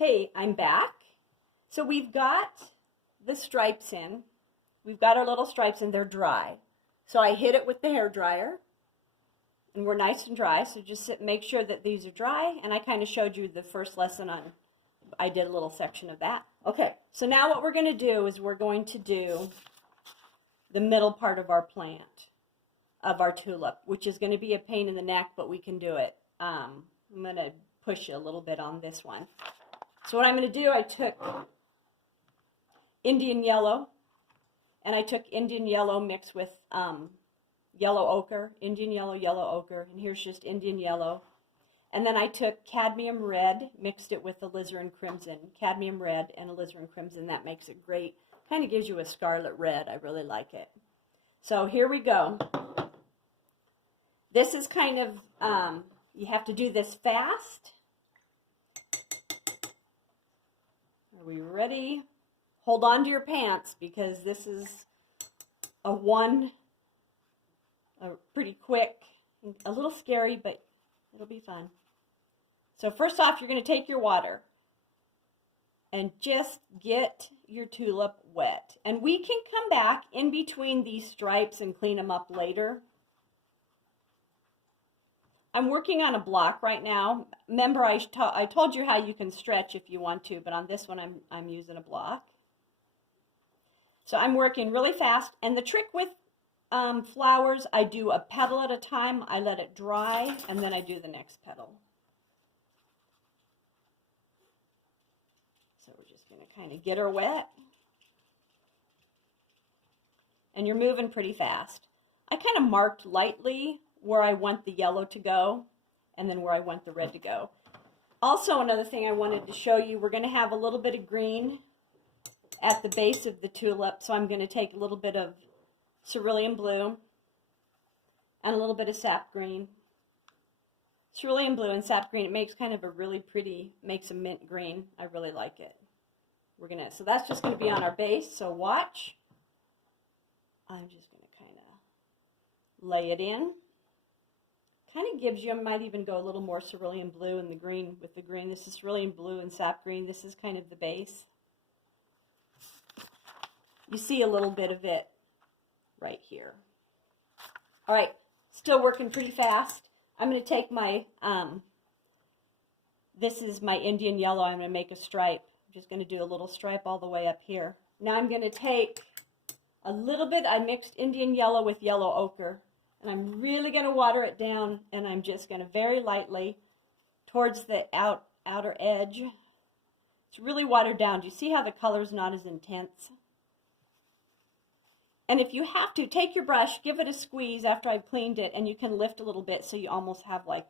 Hey, I'm back. So we've got the stripes in. We've got our little stripes and they're dry. So I hit it with the hair dryer and we're nice and dry. So just make sure that these are dry. And I kind of showed you the first lesson on, I did a little section of that. Okay, so now what we're going to do is we're going to do the middle part of our plant, of our tulip, which is going to be a pain in the neck, but we can do it. I'm going to push you a little bit on this one. So what I'm going to do, I took Indian yellow, and I took Indian yellow mixed with yellow ochre, Indian yellow, yellow ochre, and here's just Indian yellow. And then I took cadmium red, mixed it with alizarin crimson, cadmium red and alizarin crimson. That makes it great. Kind of gives you a scarlet red. I really like it. So here we go. This is kind of, you have to do this fast. Are we ready? Hold on to your pants because this is a pretty quick, a little scary, but it'll be fun. So first off, you're going to take your water and just get your tulip wet. And we can come back in between these stripes and clean them up later. I'm working on a block right now. Remember, I told you how you can stretch if you want to, but on this one I'm using a block. So I'm working really fast. And the trick with flowers, I do a petal at a time. I let it dry, and then I do the next petal. So we're just going to kind of get her wet. And you're moving pretty fast. I kind of marked lightly where I want the yellow to go, and then where I want the red to go. Also, another thing I wanted to show you, we're going to have a little bit of green at the base of the tulip, so I'm going to take a little bit of cerulean blue and a little bit of sap green. Cerulean blue and sap green, it makes kind of a really pretty, makes a mint green. I really like it. So that's just going to be on our base, so watch. I'm just going to kind of lay it in. Kind of gives you, I might even go a little more cerulean blue in the green with the green. This is cerulean blue and sap green. This is kind of the base. You see a little bit of it right here. All right, still working pretty fast. I'm going to take my, this is my Indian yellow. I'm going to make a stripe. I'm just going to do a little stripe all the way up here. Now I'm going to take a little bit, I mixed Indian yellow with yellow ochre. And I'm really going to water it down, and I'm just going to very lightly towards the outer edge. It's really watered down. Do you see how the color's not as intense? And if you have to, take your brush, give it a squeeze after I've cleaned it, and you can lift a little bit so you almost have like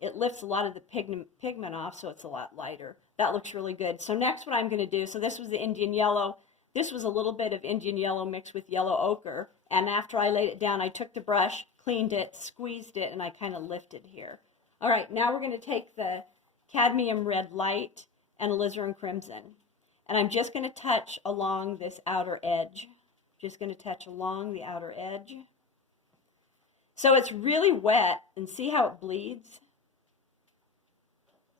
it lifts a lot of the pigment off, so it's a lot lighter. That looks really good. So next what I'm going to do, so this was the Indian yellow. This was a little bit of Indian yellow mixed with yellow ochre. And after I laid it down, I took the brush, cleaned it, squeezed it, and I kind of lifted here. All right, now we're going to take the cadmium red light and alizarin crimson. And I'm just going to touch along this outer edge. Just going to touch along the outer edge. So it's really wet, and see how it bleeds?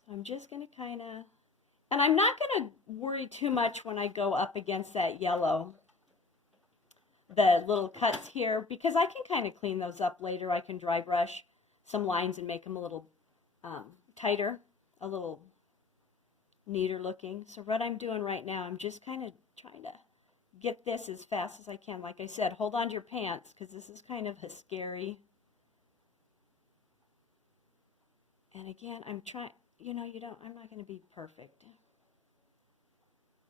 So I'm just going to kind of, and I'm not going to worry too much when I go up against that yellow, the little cuts here, because I can kind of clean those up later. I can dry brush some lines and make them a little tighter, a little neater looking. So what I'm doing right now, I'm just kind of trying to get this as fast as I can. Like I said, hold on to your pants because this is kind of a scary. And again, I'm trying, I'm not going to be perfect.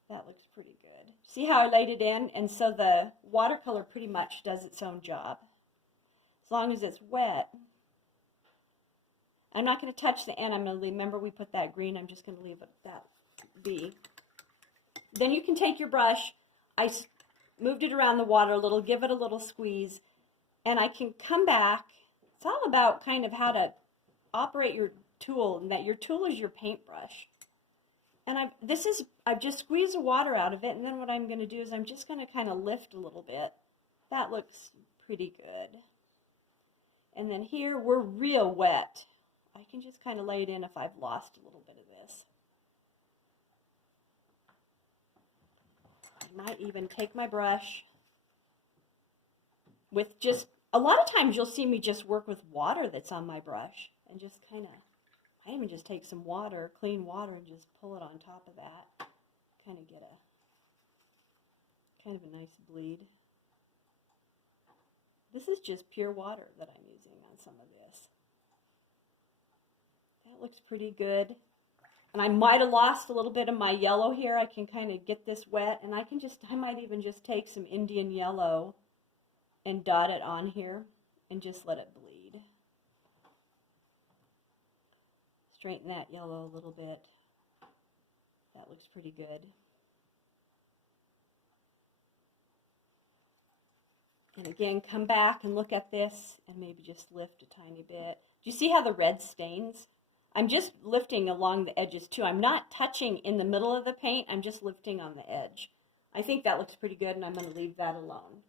That looks pretty good. See how I laid it in? And so the watercolor pretty much does its own job. As long as it's wet. I'm not going to touch the end. I'm going to remember we put that green. I'm just going to leave it that be. Then you can take your brush. I moved it around the water a little, give it a little squeeze, and I can come back. It's all about kind of how to operate your tool, and that your tool is your paintbrush. And I've just squeezed the water out of it, and then what I'm going to do is I'm just going to kind of lift a little bit. That looks pretty good. And then here, we're real wet. I can just kind of lay it in if I've lost a little bit of this. might even take my brush with just, a lot of times you'll see me just work with water that's on my brush and just kind of, I even just take some water, clean water, and just pull it on top of that. Kind of get a, kind of a nice bleed. This is just pure water that I'm using on some of this. That looks pretty good. And I might have lost a little bit of my yellow here. I can kind of get this wet, and I might even just take some Indian yellow and dot it on here and just let it bleed. Straighten that yellow a little bit. That looks pretty good. And again, come back and look at this and maybe just lift a tiny bit. Do you see how the red stains? I'm just lifting along the edges too. I'm not touching in the middle of the paint. I'm just lifting on the edge. I think that looks pretty good, and I'm going to leave that alone.